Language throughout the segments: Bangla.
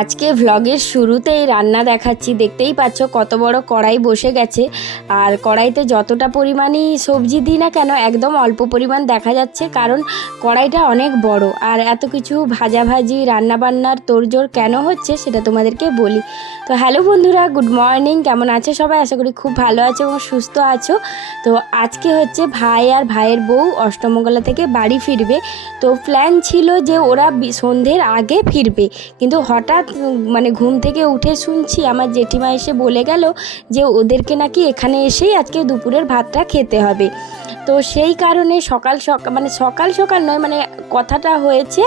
আজকে ভ্লগের শুরুতেই রান্না দেখাচ্ছি। দেখতেই পাচ্ছ কত বড় কড়াই বসে গেছে। আর কড়াইতে যতটা পরিমাণই সবজি দিই না কেন একদম অল্প পরিমাণ দেখা যাচ্ছে, কারণ কড়াইটা অনেক বড়। আর এত কিছু ভাজাভাজি রান্নাবান্নার তোড়জোড় কেন হচ্ছে সেটা তোমাদেরকে বলি। তো হ্যালো বন্ধুরা, গুড মর্নিং। কেমন আছো সবাই? আশা করি খুব ভালো আছো এবং সুস্থ আছো। তো আজকে হচ্ছে ভাই আর ভাইয়ের বউ অষ্টমঙ্গলা থেকে বাড়ি ফিরবে। তো প্ল্যান ছিল যে ওরা সন্ধ্যের আগে ফিরবে, কিন্তু হঠাৎ মানে ঘুম থেকে উঠে শুনছি আমার জেঠিমা এসে বলে গেল যে ওদেরকে নাকি এখানে এসেই আজকে দুপুরের ভাতটা খেতে হবে। তো সেই কারণে সকাল সকাল নয়, মানে কথাটা হয়েছে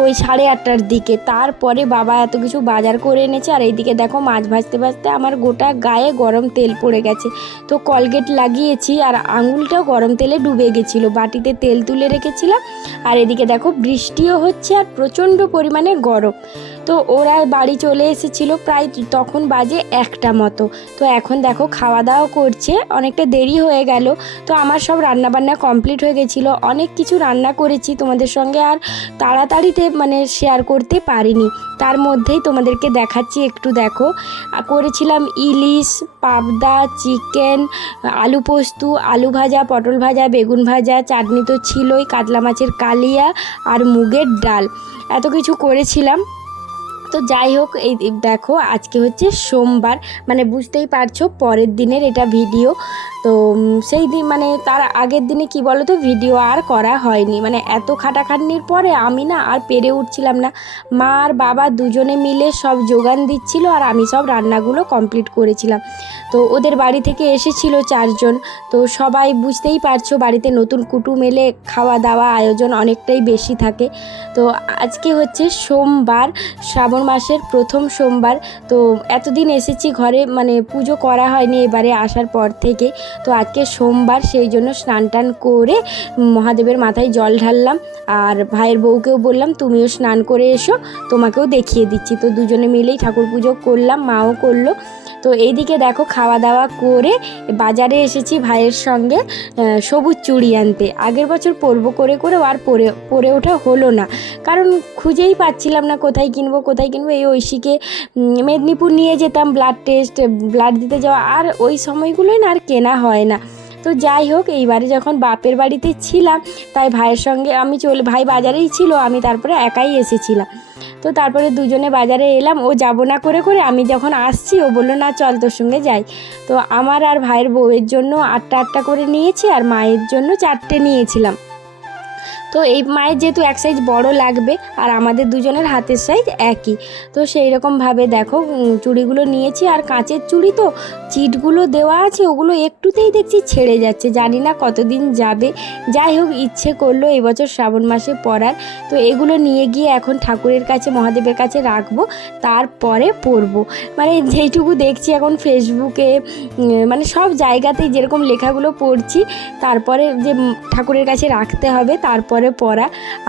ওই 8:30টার দিকে। তারপরে বাবা এত কিছু বাজার করে এনেছে, আর এইদিকে দেখো মাছ ভাজতে ভাজতে আমার গোটা গায়ে গরম তেল পড়ে গেছে। তো কলগেট লাগিয়েছি আর আঙুলটাও গরম তেলে ডুবে গেছিলো, বাটিতে তেল তুলে রেখেছিলাম। আর এদিকে দেখো বৃষ্টিও হচ্ছে আর প্রচণ্ড পরিমাণে গরম। তো ওরা বাড়ি চলে এসেছিলো প্রায় তখন বাজে 1টা মতো। তো এখন দেখো খাওয়া দাওয়া করছে, অনেকটা দেরি হয়ে গেল। তো আমার সব রান্নাবান্না কমপ্লিট হয়ে গেছিলো, অনেক কিছু রান্না করেছি তোমাদের সঙ্গে আর তাড়াতাড়িতে মানে শেয়ার করতে পারিনি। তার মধ্যেই তোমাদেরকে দেখাচ্ছি, একটু দেখো। করেছিলাম ইলিশ, পাবদা, চিকেন, আলু পোস্ত, আলু ভাজা, পটল ভাজা, বেগুন ভাজা, চাটনি তো ছিলই, কাতলা মাছের কালিয়া আর মুগের ডাল, এত কিছু করেছিলাম। তো যাই হোক, এই দেখো আজকে হচ্ছে সোমবার, মানে বুঝতেই পারছো পরের দিনের এটা ভিডিও। তো সেই দিন মানে তার আগের দিনে কি বলো তো, ভিডিও আর করা হয়নি, মানে এত খাটাখাটনির পরে আমি না আর পেরে উঠছিলাম না। মা আর বাবা দুজনে মিলে সব যোগান দিচ্ছিল আর আমি সব রান্নাগুলো কমপ্লিট করেছিলাম। তো ওদের বাড়ি থেকে এসেছিল 4জন। তো সবাই বুঝতেই পারছো বাড়িতে নতুন কুটুম এলে খাওয়া দাওয়া আয়োজন অনেকটাই বেশি থাকে। তো আজকে হচ্ছে সোমবার, শ্রাবণ মাসের প্রথম সোমবার। তো এতদিন এসেছি ঘরে, মানে পুজো করা হয়নি এবারে আসার পর থেকে। তো আজকে সোমবার, সেই জন্য স্নান টান করে মহাদেবের মাথায় জল ঢাললাম। আর ভাইয়ের বউকেও বললাম তুমিও স্নান করে এসো, তোমাকেও দেখিয়ে দিচ্ছি। তো দুজনে মিলেই ঠাকুর পুজো করলাম, মাও করলো। তো এইদিকে দেখো খাওয়া দাওয়া করে বাজারে এসেছি ভাইয়ের সঙ্গে সবুজ চুড়ি আনতে। আগের বছর পরবো করে করেও আর পরে ওঠা হলো না, কারণ খুঁজেই পাচ্ছিলাম না কোথায় কিনবো। এই ঐশীকে মেদিনীপুর নিয়ে যেতাম ব্লাড দিতে যাওয়া, আর ওই সময়গুলোই না আর কেনা হয় না। তো যাই হোক, এইবারে যখন বাপের বাড়িতে ছিলাম তাই ভাইয়ের সঙ্গে ভাই বাজারেই ছিল, আমি তারপরে একাই এসেছিলাম। তো তারপরে দুজনে বাজারে এলাম, ও যাব না করে করে আমি যখন আসছি ও বললো না চল তোর সঙ্গে যাই। তো আমার আর ভাইয়ের বউয়ের জন্য 8টা করে নিয়েছি, আর মায়ের জন্য 4টে নিয়েছিলাম। তো এই মায়ের যেহেতু এক সাইজ বড় লাগবে আর আমাদের দুজনের হাতের সাইজ একই, তো সেই রকমভাবে দেখো চুড়িগুলো নিয়েছি। আর কাঁচের চুড়ি তো চিটগুলো দেওয়া আছে, ওগুলো একটুতেই দেখছি ছেড়ে যাচ্ছে, জানি না কতদিন যাবে। যাই হোক, ইচ্ছে করলো এবছর শ্রাবণ মাসে পরার। তো এগুলো নিয়ে গিয়ে এখন ঠাকুরের কাছে, মহাদেবের কাছে রাখবো, তারপরে পরবো। মানে যেইটুকু দেখছি এখন ফেসবুকে, মানে সব জায়গাতেই যেরকম লেখাগুলো পড়ছি, তারপরে যে ঠাকুরের কাছে রাখতে হবে তারপরে পরা।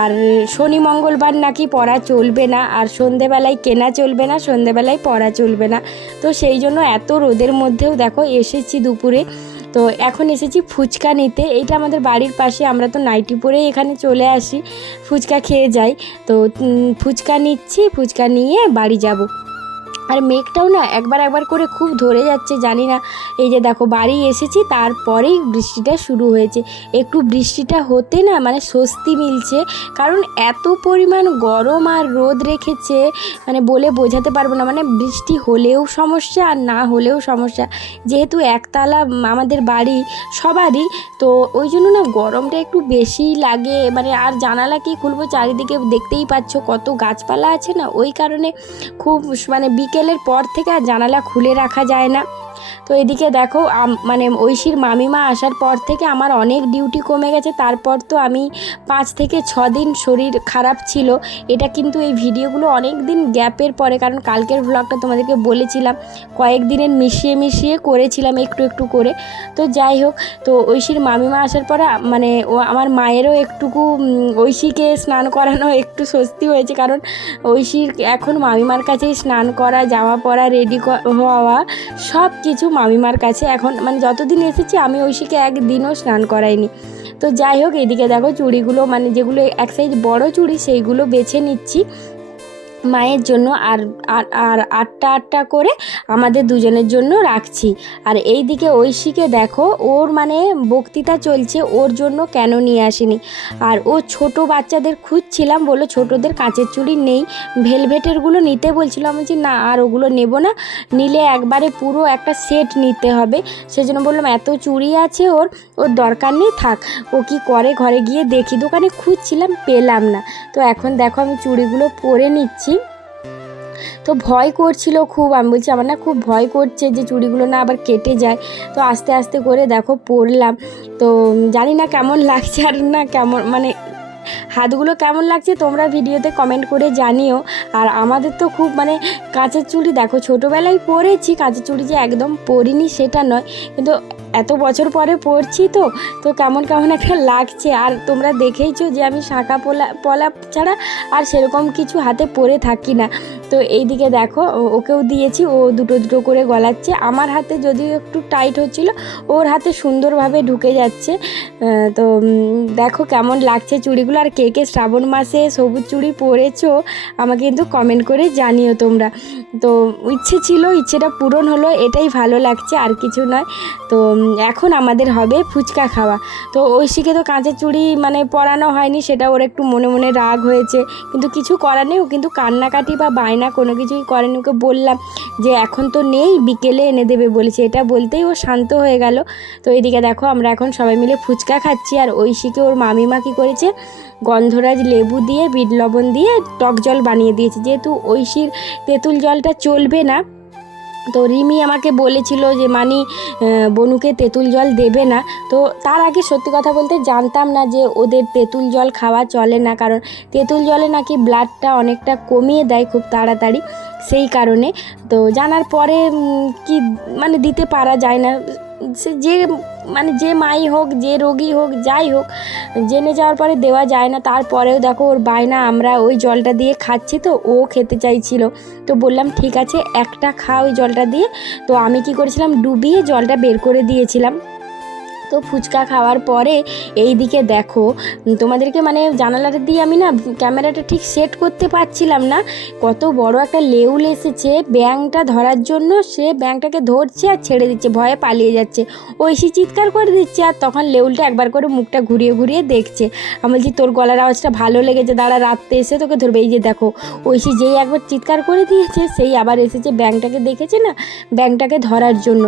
আর শনি মঙ্গলবার নাকি পরা চলবে না, আর সন্ধেবেলায় কেনা চলবে না, সন্ধেবেলায় পরা চলবে না। তো সেই জন্য এত রোদের মধ্যেও দেখো এসেছি দুপুরে। তো এখন এসেছি ফুচকা নিতে, এইটা আমাদের বাড়ির পাশে, আমরা তো নাইটি পরেই এখানে চলে আসি, ফুচকা খেয়ে যাই। তো ফুচকা নিচ্ছি, ফুচকা নিয়ে বাড়ি যাব। আর মেঘটাও না একবার করে খুব ধরে যাচ্ছে, জানি না। এই যে দেখো বাড়ি এসেছি, তারপরেই বৃষ্টিটা শুরু হয়েছে। একটু বৃষ্টিটা হতে না মানে স্বস্তি মিলছে, কারণ এত পরিমাণ গরম আর রোদ রেখেছে, মানে বলে বোঝাতে পারবো না। মানে বৃষ্টি হলেও সমস্যা আর না হলেও সমস্যা, যেহেতু একতলা আমাদের বাড়ি সবারই, তো ওই জন্য না গরমটা একটু বেশিই লাগে। মানে আর জানালা কি খুলবো, চারিদিকে দেখতেই পাচ্ছ কত গাছপালা আছে না, ওই কারণে খুব মানে বিকেলের পর থেকে আর জানালা খুলে রাখা যায় না। তো এদিকে দেখো মানে ঐশীর মামিমা আসার পর থেকে আমার অনেক ডিউটি কমে গেছে। তারপর তো আমি 5 থেকে 6 দিন শরীর খারাপ ছিল। এটা কিন্তু এই ভিডিওগুলো অনেক দিন গ্যাপের পরে, কারণ কালকের ভ্লগটা তোমাদেরকে বলেছিলাম কয়েকদিনের মিশিয়ে করেছিলাম একটু করে। তো যাই হোক, তো ঐশীর মামিমা আসার পরে মানে ও আমার মায়েরও একটুকু ঐশীকে স্নান করানো একটু স্বস্তি হয়েছে, কারণ ঐশীর এখন মামিমার কাছেই স্নান করা, জামা পরা, রেডি হওয়া সব কিছু মামিমার কাছে এখন। মানে যতদিন এসেছি আমি ঐশীকে একদিনও স্নান করাইনি। তো যাই হোক, এদিকে দেখো চুড়িগুলো, মানে যেগুলো এক সাইজ বড় চুড়ি সেইগুলো বেছে নিচ্ছি। মায়ের জন্য আর আর আর আটটা আটটা করে আমাদের দুজনের জন্য রাখছি। আর এই দিকে ঐশীকে দেখো, ওর মানে বক্তৃতা চলছে ওর জন্য কেন নিয়ে আসেনি। আর ও ছোট বাচ্চাদের খুঁজছিলাম, বললো ছোটোদের কাঁচের চুড়ি নেই, ভেলভেটেরগুলো নিতে বলছিল। আমি বলছি না, আর ওগুলো নেব না, নিলে একবারে পুরো একটা সেট নিতে হবে। সেজন্য বললাম এত চুড়ি আছে ওর দরকার নেই, থাক। ও কি করে, ঘরে গিয়ে দেখি, দোকানে খুঁজছিলাম পেলাম না। তো এখন দেখো আমি চুড়িগুলো পরে নিচ্ছি। তো ভয় করছিল খুব, আমি বলছি আমার না খুব ভয় করছে যে চুড়িগুলো না আবার কেটে যায়। তো আস্তে আস্তে করে দেখো পরলাম। তো জানি না কেমন লাগছে আর না কেমন মানে হাতগুলো কেমন লাগছে তোমরা ভিডিওতে কমেন্ট করে জানিও। আর আমাদের তো খুব মানে কাঁচের চুড়ি দেখো ছোটোবেলায় পরেছি, কাঁচের চুড়ি যে একদম পরিনি সেটা নয়, কিন্তু এত বছর পরে পরছি তো কেমন কেমন একটা লাগছে। আর তোমরা দেখেইছো যে আমি শাঁখা পলা ছাড়া আর সেরকম কিছু হাতে পরে থাকি না। তো এই দিকে দেখো ওকেও দিয়েছি, ও দুটো দুটো করে গলাচ্ছে। আমার হাতে যদিও একটু টাইট হচ্ছিল, ওর হাতে সুন্দরভাবে ঢুকে যাচ্ছে। তো দেখো কেমন লাগছে চুড়িগুলো। আর কে কে শ্রাবণ মাসে সবুজ চুড়ি পরেছো আমাকে কিন্তু কমেন্ট করে জানিও তোমরা। তো ইচ্ছে ছিল, ইচ্ছেটা পূরণ হলো, এটাই ভালো লাগছে, আর কিছু নয়। তো এখন আমাদের হবে ফুচকা খাওয়া। তো ঐশীকে তো কাঁচের চুড়ি মানে পরানো হয়নি, সেটা ওর একটু মনে মনে রাগ হয়েছে, কিন্তু কিছু করার নেই। ও কিন্তু কান্নাকাটি বা বায়না কোনো কিছুই করেনি। ওকে বললাম যে এখন তো নেই, বিকেলে এনে দেবে বলেছে, এটা বলতেই ও শান্ত হয়ে গেল। তো এইদিকে দেখো আমরা এখন সবাই মিলে ফুচকা খাচ্ছি। আর ঐশীকে ওর মামিমা কী করেছে, গন্ধরাজ লেবু দিয়ে বিট লবণ দিয়ে টক জল বানিয়ে দিয়েছে। যেহেতু ঐশীর তেঁতুল জলটা চলবে না, তো রিমি আমাকে বলেছিল যে মানি বনুকে তেঁতুল জল দেবে না। তো তার আগে সত্যি কথা বলতে জানতাম না যে ওদের তেঁতুল জল খাওয়া চলে না, কারণ তেঁতুল জলে নাকি ব্লাডটা অনেকটা কমিয়ে দেয় খুব তাড়াতাড়ি, সেই কারণে। তো জানার পরে কি মানে দিতে পারা যায় না, সে যে মানে যে মাই হোক, যে রোগী হোক, যাই হোক, জেনে যাওয়ার পরে দেওয়া যায় না। তারপরেও দেখো ওর বায়না, আমরা ওই জলটা দিয়ে খাচ্ছি, তো ও খেতে চাইছিল। তো বললাম ঠিক আছে একটা খা ওই জলটা দিয়ে। তো আমি কি করেছিলাম, ডুবিয়ে জলটা বের করে দিয়েছিলাম। তো ফুচকা খাওয়ার পরে এই দিকে দেখো তোমাদেরকে মানে জানালাটা দিয়ে আমি না ক্যামেরাটা ঠিক সেট করতে পারছিলাম না, কত বড় একটা লেউল এসেছে ব্যাঙটা ধরার জন্য। সে ব্যাঙটাকে ধরছে আর ছেড়ে দিচ্ছে, ভয়ে পালিয়ে যাচ্ছে। ঐশী চিৎকার করে দিচ্ছে, আর তখন লেউলটা একবার করে মুখটা ঘুরিয়ে ঘুরিয়ে দেখছে। আমি বলছি তোর গলার আওয়াজটা ভালো লেগেছে, দাঁড়া রাত্রে এসে তোকে ধরবে। এই যে দেখো ঐশী যেই একবার চিৎকার করে দিয়েছে, সেই আবার এসেছে ব্যাঙটাকে দেখেছে না, ব্যাঙটাকে ধরার জন্য।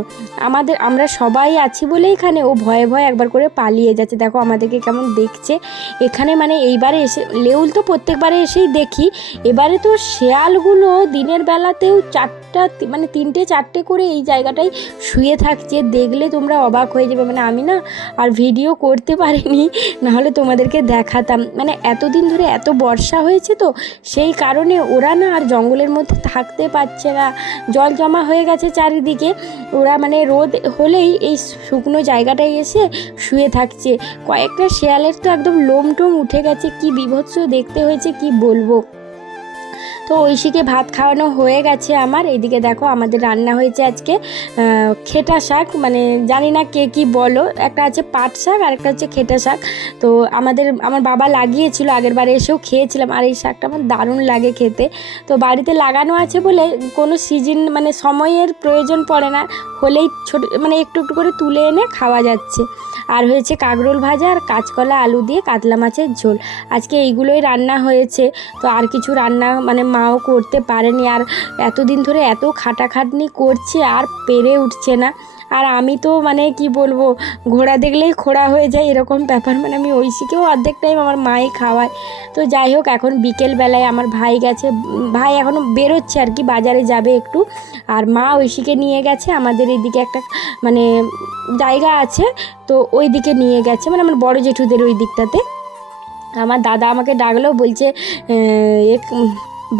আমরা সবাই আছি বলে এখানে ও ভয়ে ভয়ে একবার করে পালিয়ে যাচ্ছে। দেখো আমাদেরকে কেমন দেখছে এখানে। মানে এইবারে এসে লেউল তো প্রত্যেকবারে এসেই দেখি, এবারে তো শেয়ালগুলো দিনের বেলাতেও মানে 3-4টে করে এই জায়গাটায় শুয়ে থাকছে, দেখলে তোমরা অবাক হয়ে যাবে। মানে আমি না আর ভিডিও করতে পারিনি, নাহলে তোমাদেরকে দেখাতাম। মানে এতদিন ধরে এত বর্ষা হয়েছে, তো সেই কারণে ওরা না আর জঙ্গলের মধ্যে থাকতে পারছে না, জল জমা হয়ে গেছে চারিদিকে। ওরা মানে রোদ হলেই এই শুকনো জায়গাটায় এসে শুয়ে থাকছে। কয়েকটা শেয়ালের তো একদম লোম টোম উঠে গেছে, কি বীভৎস দেখতে হয়েছে কি বলবো। তো ঐশীকে ভাত খাওয়ানো হয়ে গেছে আমার। এইদিকে দেখো আমাদের রান্না হয়েছে আজকে খেটা শাক, মানে জানি না কে কী বলো, একটা আছে পাট শাক আর একটা হচ্ছে খেটা শাক। তো আমার বাবা লাগিয়েছিল, আগের বারে এসেও খেয়েছিলাম। আর এই শাকটা আমার দারুণ লাগে খেতে। তো বাড়িতে লাগানো আছে বলে কোনো সিজন মানে সময়ের প্রয়োজন পড়ে না, হলেই ছোটো মানে একটু একটু করে তুলে এনে খাওয়া যাচ্ছে। আর হয়েছে কাঁকরোল ভাজা আর কাঁচকলা আলু দিয়ে কাতলা মাছের ঝোল। আজকে এইগুলোই রান্না হয়েছে। তো আর কিছু রান্না মানে মাও করতে পারেনি, আর এতদিন ধরে এত খাটাখাটনি করছে আর পেরে উঠছে না। আর আমি তো মানে কি বলবো, ঘোড়া দেখলেই খোড়া হয়ে যায় এরকম ব্যাপার। মানে আমি ঐশীকেও অর্ধেক টাইম আমার মাই খাওয়ায়। তো যাই হোক, এখন বিকেলবেলায় আমার ভাই গেছে, ভাই এখনও বেরোচ্ছে আর কি, বাজারে যাবে একটু। আর মা ঐশীকে নিয়ে গেছে আমাদের এইদিকে একটা মানে জায়গা আছে, তো ওই দিকে নিয়ে গেছে, মানে আমার বড় জেঠুদের ওই দিকটাতে। আমার দাদা আমাকে ডাকলো, বলছে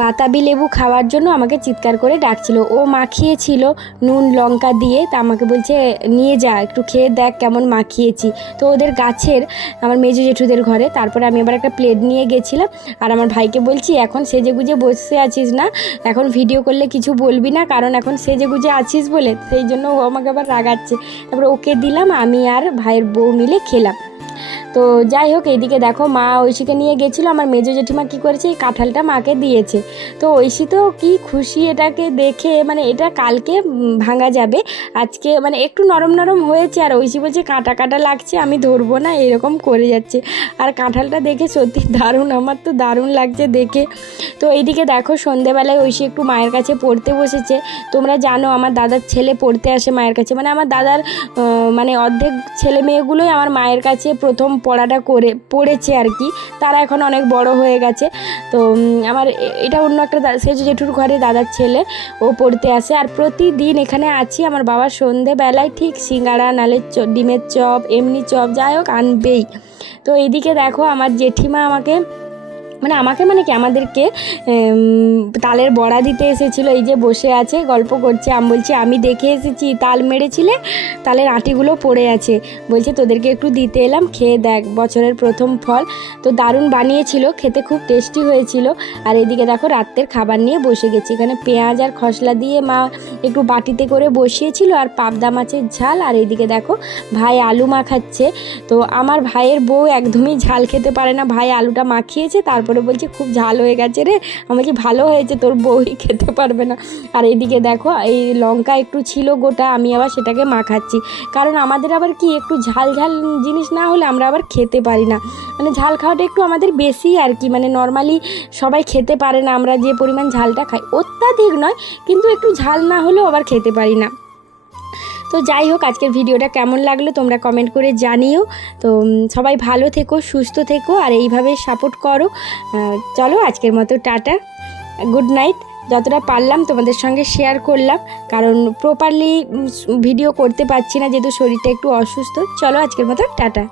বাতাবি লেবু খাওয়ার জন্য আমাকে চিৎকার করে ডাকছিল। ও মাখিয়েছিল নুন লঙ্কা দিয়ে, তা আমাকে বলছে নিয়ে যা একটু খেয়ে দেখ কেমন মাখিয়েছি। তো ওদের গাছের আমার মেজো জেঠুদের ঘরে। তারপরে আমি আবার একটা প্লেট নিয়ে গেছিলাম। আর আমার ভাইকে বলছি এখন সেজেগুজে বসে আছিস না, এখন ভিডিও করলে কিছু বলবি না, কারণ এখন সেজেগুজে আছিস বলে, সেই জন্য ও আমাকে আবার রাগাচ্ছে। তারপরে ওকে দিলাম, আমি আর ভাইয়ের বউ মিলে খেলাম। তো যাই হোক, এইদিকে দেখো মা ঐশীকে নিয়ে গেছিলো, আমার মেজো জেঠিমা কী করেছে, এই কাঁঠালটা মাকে দিয়েছে। তো ঐশী তো কী খুশি এটাকে দেখে, মানে এটা কালকে ভাঙা যাবে, আজকে মানে একটু নরম নরম হয়েছে, আর ঐশী বলছে কাটা কাটা লাগছে, আমি ধরবো না, এরকম করে যাচ্ছে। আর কাঁঠালটা দেখে সত্যি দারুণ, আমার তো দারুণ লাগছে দেখে। তো এইদিকে দেখো সন্ধেবেলায় ঐশী একটু মায়ের কাছে পড়তে বসেছে। তোমরা জানো আমার দাদার ছেলে পড়তে আসে মায়ের কাছে, মানে আমার দাদার মানে অর্ধেক ছেলে মেয়েগুলোই আমার মায়ের কাছে প্রথম পড়াটা পড়েছে আর কি, তারা এখন অনেক বড় হয়ে গেছে। তো আমার এটা অন্য একটা সেজো জেঠুর ঘরে দাদার ছেলে, ও পড়তে আসে। আর প্রতিদিন এখানে আছি, আমার বাবা সন্ধেবেলায় ঠিক সিঙ্গাড়া নালে ডিমের চপ এমনি চপ যাই হোক আনবেই। তো এইদিকে দেখো আমার জেঠিমা আমাকে মানে কি আমাদেরকে তালের বড়া দিতে এসেছিলো, এই যে বসে আছে গল্প করছে। আমি বলছি আমি দেখে এসেছি তাল মেরেছিলে, তালের আটিগুলো পড়ে আছে, বলছে তোদেরকে একটু দিতে এলাম, খেয়ে দেখ, বছরের প্রথম ফল। তো দারুণ বানিয়েছিল, খেতে খুব টেস্টি হয়েছিল। আর এদিকে দেখো রাত্রের খাবার নিয়ে বসে গেছি, এখানে পেঁয়াজ আর খসলা দিয়ে মা একটু বাটিতে করে বসিয়েছিল, আর পাবদা মাছের ঝাল। আর এইদিকে দেখো ভাই আলু মাখাচ্ছে। তো আমার ভাইয়ের বউ একদমই ঝাল খেতে পারে না, ভাই আলুটা মাখিয়েছে, তারপরে বলছে খুব ঝাল হয়ে গেছে রে। আমি বলছি ভালো হয়েছে, তোর বউই খেতে পারবে না। আর এইদিকে দেখো এই লঙ্কা একটু ছিল গোটা, আমি আবার সেটাকে মাখাচ্ছি, কারণ আমাদের আবার কি একটু ঝাল ঝাল জিনিস না হলে আমরা আবার খেতে পারি না, মানে ঝাল খাওয়াটা একটু আমাদের বেশি আর কি, মানে নর্মালি সবাই খেতে পারে না, আমরা যে পরিমাণ ঝালটা খাই অত্যাধিক নয়, কিন্তু একটু ঝাল না হলেও আবার খেতে পারি না। তো যাই হোক, আজকের ভিডিওটা কেমন লাগলো তোমরা কমেন্ট করে জানিও। তো সবাই ভালো থেকো, সুস্থ থেকো, আর এইভাবে সাপোর্ট করো। চলো আজকের মতো টাটা, গুড নাইট। যতটা পারলাম তোমাদের সঙ্গে শেয়ার করলাম, কারণ প্রপারলি ভিডিও করতে পারছি না যেহেতু শরীরটা একটু অসুস্থ। চলো আজকের মতো টাটা।